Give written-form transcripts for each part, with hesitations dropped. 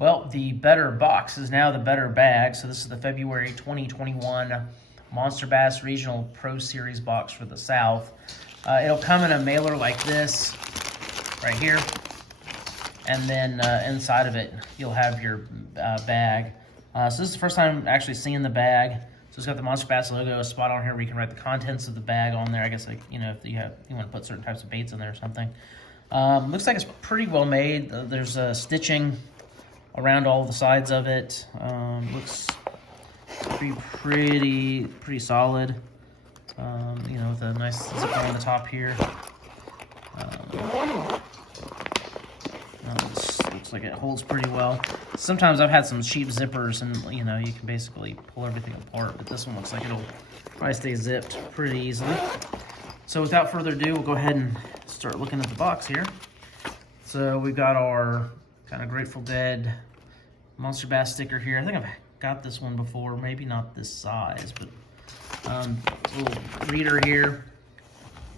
Well, the better box is now the better bag. So this is the February 2021 MonsterBass Regional Pro Series box for the South. It'll come in a mailer like this right here. And then inside of it, you'll have your bag. So this is the first time I'm actually seeing the bag. So it's got the MonsterBass logo, a spot on here where you can write the contents of the bag on there. I guess, like, if you want to put certain types of baits in there or something. Looks like it's pretty well made. There's stitching around all the sides of it. Looks pretty solid. With a nice zipper on the top here. Looks like it holds pretty well. Sometimes I've had some cheap zippers and you can basically pull everything apart, but this one looks like it'll probably stay zipped pretty easily. So without further ado, we'll go ahead and start looking at the box here. So we've got our kind of Grateful Dead MonsterBass sticker here. I think I've got this one before, maybe not this size, but little reader here.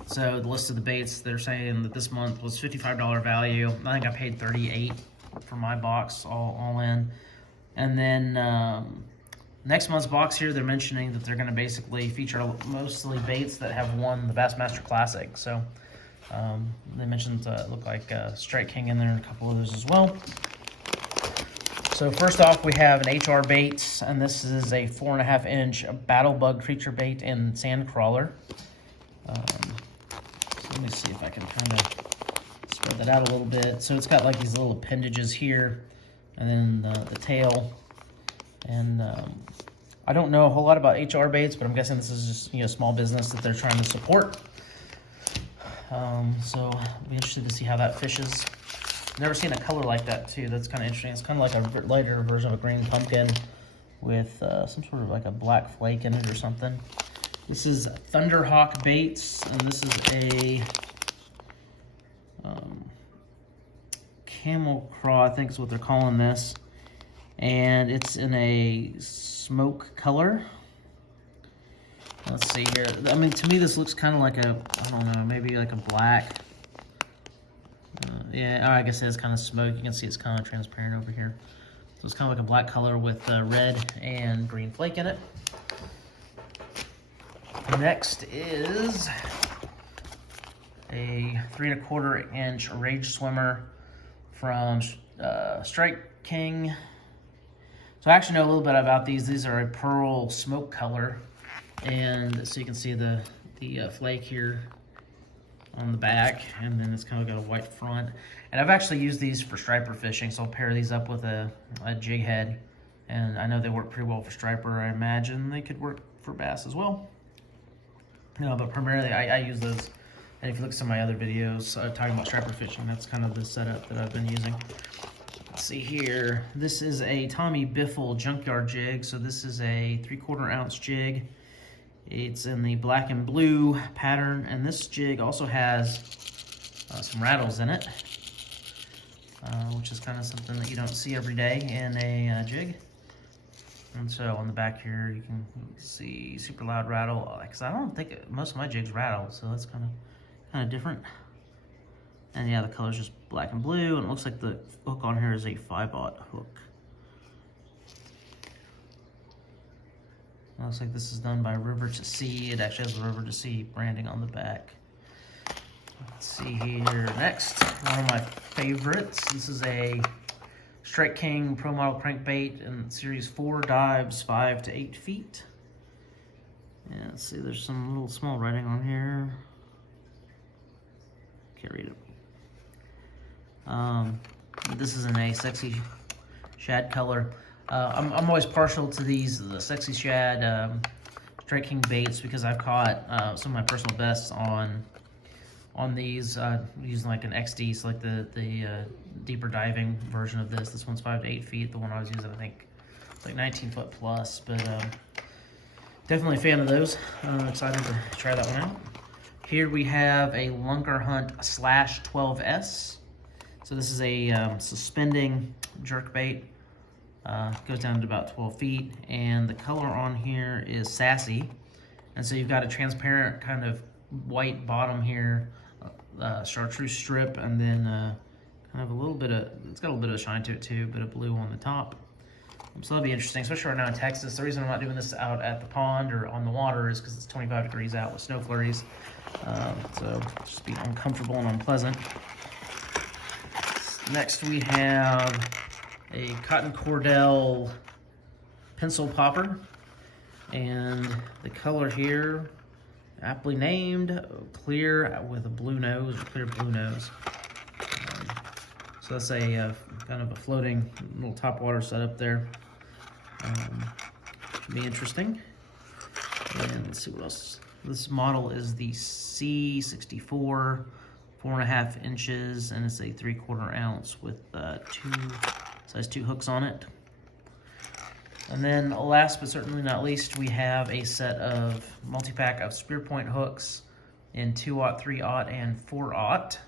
So the list of the baits, they're saying that this month was $55 value. I think I paid $38 for my box all in. And then next month's box here, they're mentioning that they're going to basically feature mostly baits that have won the Bassmaster Classic. So they mentioned look like Strike King in there and a couple others as well. So first off, we have an HR bait, and this is a 4.5-inch battle bug creature bait in sand crawler. So let me see if I can kind of spread that out a little bit. So it's got like these little appendages here, and then the tail. And I don't know a whole lot about HR baits, but I'm guessing this is just small business that they're trying to support. So I'll be interested to see how that fishes. Never seen a color like that too. That's kind of interesting. It's kind of like a lighter version of a green pumpkin with some sort of like a black flake in it or something. This is Thunderhawk Baits, and this is a camel craw, I think is what they're calling this. And it's in a smoke color. Let's see here. I mean, to me, this looks kind of like I don't know, maybe like a black. Yeah, I guess it is kind of smoke. You can see it's kind of transparent over here. So it's kind of like a black color with red and green flake in it. Next is a 3.25-inch Rage Swimmer from Strike King. So I actually know a little bit about these. These are a pearl smoke color. And so you can see the flake here on the back, and then it's kind of got a white front. And I've actually used these for striper fishing, so I'll pair these up with a jig head, and I know they work pretty well for striper. I imagine they could work for bass as well. But primarily I use those, and if you look at some of my other videos talking about striper fishing, that's kind of the setup that I've been using. Let's see here. This is a Tommy Biffle junkyard jig, so this is a 3/4-ounce jig. It's in the black and blue pattern, and this jig also has some rattles in it, which is kind of something that you don't see every day in a jig. And so on the back here, you can see super loud rattle, because I don't think most of my jigs rattle, so that's kind of different. And yeah, the color's just black and blue, and it looks like the hook on here is a 5/0 hook. Looks like this is done by River to Sea. It actually has the River to Sea branding on the back. Let's see here. Next, one of my favorites. This is a Strike King Pro Model Crankbait in Series 4, dives 5 to 8 feet. Yeah, let's see, there's some little small writing on here. Can't read it. This is in a Sexy Shad color. I'm always partial to the Sexy Shad Strike King baits because I've caught some of my personal bests on these using like an XD, so like the deeper diving version of this. This one's 5 to 8 feet. The one I was using, I think, it's like 19 foot plus, but definitely a fan of those. Excited to try that one out. Here we have a Lunker Hunt /12S. So this is a suspending jerk bait. Goes down to about 12 feet, and the color on here is Sassy. And so you've got a transparent kind of white bottom here, chartreuse strip, and then Kind of a little bit of, it's got a little bit of shine to it too, bit of blue on the top. So that'll be interesting, especially right now in Texas. The reason I'm not doing this out at the pond or on the water is because it's 25 degrees out with snow flurries. So just be uncomfortable and unpleasant. Next we have a cotton cordell pencil popper. And the color here, aptly named, clear with a blue nose, or clear blue nose. So that's a kind of a floating little top water setup there. Should be interesting. And let's see what else. This model is the C64, 4.5 inches, and it's a 3/4 ounce with size 2 hooks on it. And then last but certainly not least, we have a set of multi-pack of spear point hooks in 2/0, 3/0, and 4/0.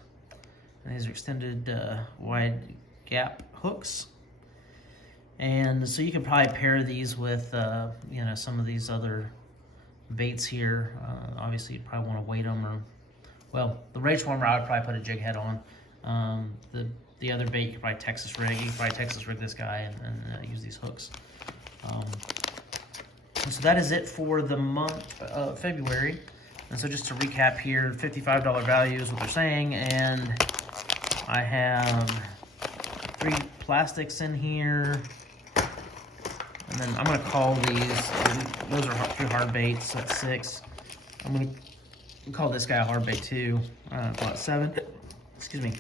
And these are extended wide gap hooks. And so you can probably pair these with, you know, some of these other baits here. Obviously, you'd probably want to weight them, or, well, the rage swarmer I would probably put a jig head on. The other bait you could probably Texas rig. You could probably Texas rig this guy and use these hooks. So that is it for the month of February. And so just to recap here, $55 value is what they're saying, and I have 3 plastics in here. And then I'm gonna call these, those are 2 hard baits, so that's 6. I'm gonna call this guy a hard bait too, call it 7, excuse me.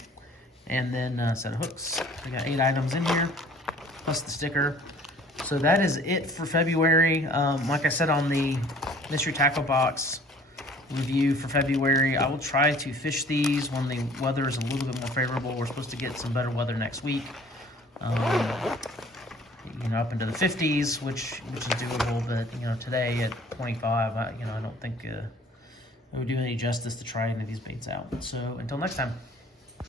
And then a set of hooks. I got 8 items in here, plus the sticker. So that is it for February. Like I said on the Mystery Tackle Box review for February, I will try to fish these when the weather is a little bit more favorable. We're supposed to get some better weather next week. You know, up into the 50s, which is doable, but you know, today at 25, you know, I don't think it would do any justice to try any of these baits out. So until next time.